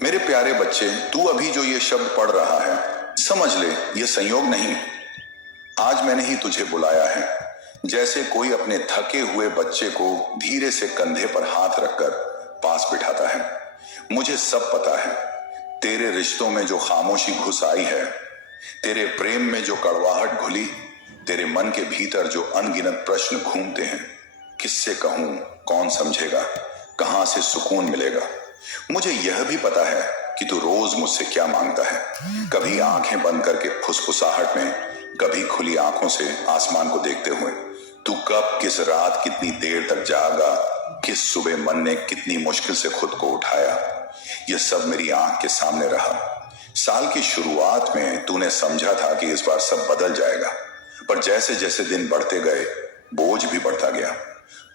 मेरे प्यारे बच्चे, तू अभी जो ये शब्द पढ़ रहा है, समझ ले ये संयोग नहीं। आज मैंने ही तुझे बुलाया है। जैसे कोई अपने थके हुए बच्चे को धीरे से कंधे पर हाथ रखकर पास बिठाता है। मुझे सब पता है। तेरे रिश्तों में जो खामोशी घुस आई है, तेरे प्रेम में जो कड़वाहट घुली, तेरे मन के भीतर जो अनगिनत प्रश्न घूमते हैं, किससे कहूं, कौन समझेगा, कहां से सुकून मिलेगा। मुझे यह भी पता है कि तू रोज मुझसे क्या मांगता है। कभी आंखें बंद करके फुसफुसाहट में, कभी खुली आंखों से आसमान को देखते हुए। तू कब, किस रात, कितनी देर तक जागा, किस सुबह मन ने कितनी मुश्किल से खुद को उठाया, यह सब मेरी आंख के सामने रहा। साल की शुरुआत में तूने समझा था कि इस बार सब बदल जाएगा, पर जैसे जैसे दिन बढ़ते गए बोझ भी बढ़ता गया।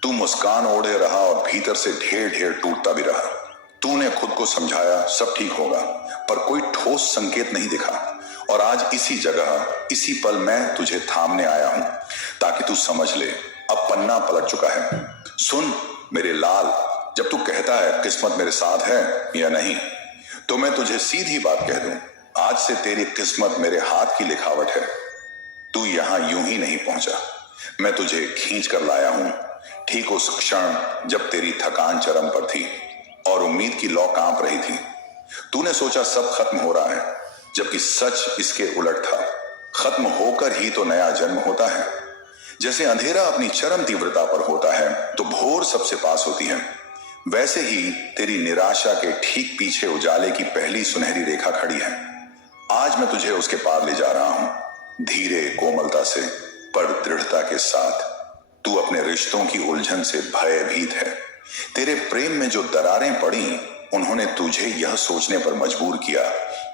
तू मुस्कान ओढ़े रहा और भीतर से ढेर ढेर टूटता भी रहा। तूने खुद को समझाया सब ठीक होगा, पर कोई ठोस संकेत नहीं दिखा। और आज इसी जगह, इसी पल मैं तुझे थामने आया हूं, ताकि तू समझ ले अब पन्ना पलट चुका है। सुन मेरे लाल, जब तू कहता है किस्मत मेरे साथ है या नहीं, तो मैं तुझे सीधी बात कह दूं, आज से तेरी किस्मत मेरे हाथ की लिखावट है। तू यहां यूं ही नहीं पहुंचा, मैं तुझे खींच कर लाया हूं, ठीक उस क्षण जब तेरी थकान चरम पर थी और उम्मीद की लौ कांप रही थी। तूने सोचा सब खत्म हो रहा है, जबकि सच इसके उलट था। खत्म होकर ही तो नया जन्म होता है। जैसे अंधेरा अपनी चरम तीव्रता पर होता है तो भोर सबसे पास होती है, वैसे ही तेरी निराशा के ठीक पीछे उजाले की पहली सुनहरी रेखा खड़ी है। आज मैं तुझे उसके पार ले जा रहा हूं, धीरे, कोमलता से, पर दृढ़ता के साथ। तू अपने रिश्तों की उलझन से भयभीत है। तेरे प्रेम में जो दरारें पड़ी, उन्होंने तुझे यह सोचने पर मजबूर किया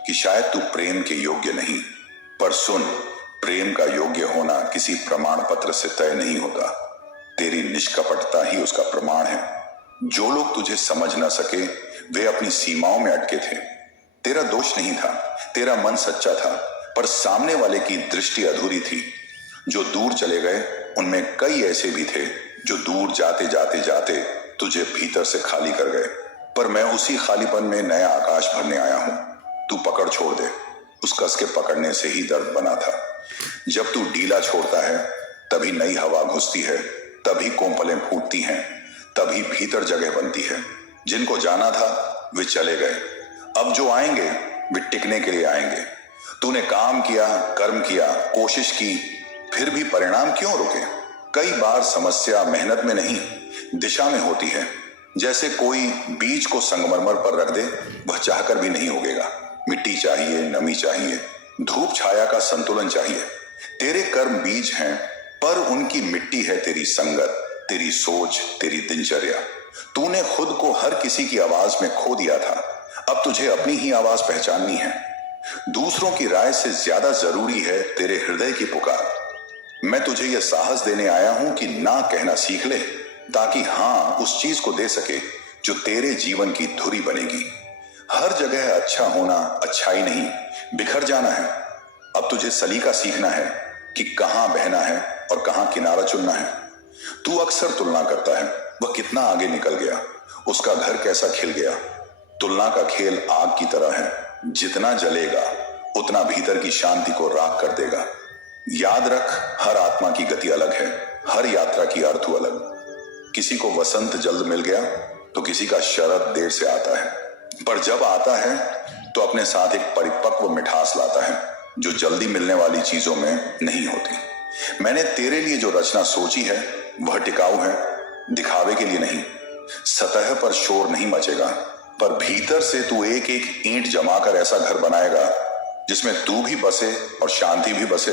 कि शायद तू प्रेम के योग्य नहीं। पर सुन, प्रेम का योग्य होना किसी प्रमाण पत्र से तय नहीं होता। तेरी निष्कपटता ही उसका प्रमाण है। जो लोग तुझे समझ न सके, वे अपनी सीमाओं में अटके थे। तेरा दोष नहीं था, तेरा मन सच्चा था, पर सामने वाले की दृष्टि अधूरी थी। जो दूर चले गए, उनमें कई ऐसे भी थे जो दूर जाते जाते जाते तुझे भीतर से खाली कर गए। पर मैं उसी खालीपन में नया आकाश भरने आया हूं। तू पकड़ छोड़ दे, उस कस के पकड़ने से ही दर्द बना था। जब तू ढीला छोड़ता है, तभी नई हवा घुसती है, तभी कोंपलें फूटती हैं, तभी भीतर जगह बनती है। जिनको जाना था वे चले गए, अब जो आएंगे वे टिकने के लिए आएंगे। तूने काम किया, कर्म किया, कोशिश की, फिर भी परिणाम क्यों रुके? कई बार समस्या मेहनत में नहीं, दिशा में होती है। जैसे कोई बीज को संगमरमर पर रख दे, वह चाहकर भी नहीं उगेगा। मिट्टी चाहिए, नमी चाहिए, धूप छाया का संतुलन चाहिए। तेरे कर्म बीज हैं, पर उनकी मिट्टी है तेरी संगत, तेरी सोच, तेरी दिनचर्या। तूने खुद को हर किसी की आवाज में खो दिया था, अब तुझे अपनी ही आवाज पहचाननी है। दूसरों की राय से ज्यादा जरूरी है तेरे हृदय की पुकार। मैं तुझे यह साहस देने आया हूं कि ना कहना सीख ले, ताकि हां उस चीज को दे सके जो तेरे जीवन की धुरी बनेगी। हर जगह अच्छा होना अच्छाई नहीं, बिखर जाना है। अब तुझे सलीका सीखना है कि कहां बहना है और कहां किनारा चुनना है। तू अक्सर तुलना करता है, वह कितना आगे निकल गया, उसका घर कैसा खिल गया। तुलना का खेल आग की तरह है, जितना जलेगा उतना भीतर की शांति को राख कर देगा। याद रख, हर आत्मा की गति अलग है, हर यात्रा की अर्थ अलग। किसी को वसंत जल्द मिल गया तो किसी का शरद देर से आता है, पर जब आता है तो अपने साथ एक परिपक्व मिठास लाता है जो जल्दी मिलने वाली चीजों में नहीं होती। मैंने तेरे लिए जो रचना सोची है वह टिकाऊ है, दिखावे के लिए नहीं। सतह पर शोर नहीं मचेगा, पर भीतर से तू एक एक ईंट जमाकर ऐसा घर बनाएगा जिसमें तू भी बसे और शांति भी बसे।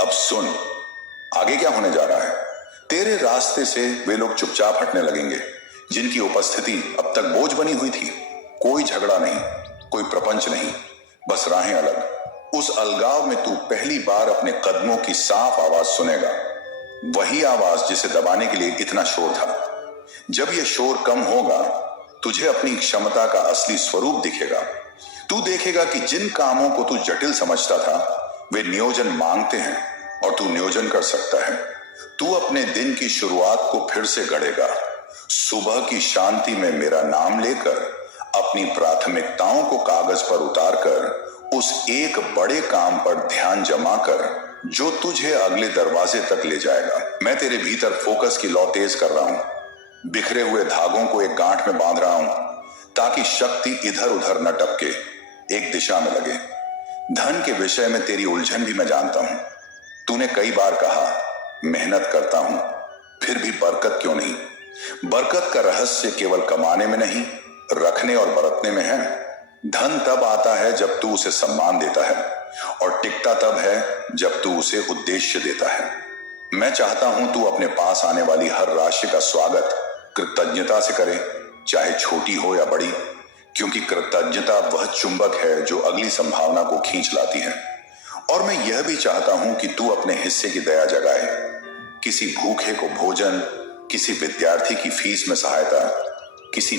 अब सुन, आगे क्या होने जा रहा है। तेरे रास्ते से वे लोग चुपचाप हटने लगेंगे जिनकी उपस्थिति अब तक बोझ बनी हुई थी। कोई झगड़ा नहीं, कोई प्रपंच नहीं, बस राहें अलग। उस अलगाव में तू पहली बार अपने कदमों की साफ आवाज सुनेगा, वही आवाज जिसे दबाने के लिए इतना शोर था। जब यह शोर कम होगा, तुझे अपनी क्षमता का असली स्वरूप दिखेगा। तू देखेगा कि जिन कामों को तू जटिल समझता था वे नियोजन मांगते हैं और तू नियोजन कर सकता है। तू अपने दिन की शुरुआत को फिर से गढ़ेगा, सुबह की शांति में मेरा नाम लेकर, अपनी प्राथमिकताओं को कागज पर उतारकर उस एक बड़े काम पर ध्यान जमा कर जो तुझे अगले दरवाजे तक ले जाएगा। मैं तेरे भीतर फोकस की लौ तेज कर रहा हूं, बिखरे हुए धागों को एक गांठ में बांध रहा हूं ताकि शक्ति इधर उधर न टपके, एक दिशा में लगे। धन के विषय में तेरी उलझन भी मैं जानता हूं। तूने कई बार कहा मेहनत करता हूं फिर भी बरकत क्यों नहीं। बरकत का रहस्य केवल कमाने में नहीं, रखने और बरतने में है। धन तब आता है जब तू उसे सम्मान देता है और टिकता तब है जब तू उसे उद्देश्य देता है। मैं चाहता हूं तू अपने पास आने वाली हर राशि का स्वागत कृतज्ञता से करे, चाहे छोटी हो या बड़ी, क्योंकि कृतज्ञता वह चुंबक है जो अगली संभावना को खींच लाती है। और मैं यह भी चाहता हूं कि तू अपने हिस्से की दया जगाए, किसी भूखे को भोजन, किसी विद्यार्थी की फीस में सहायता, किसी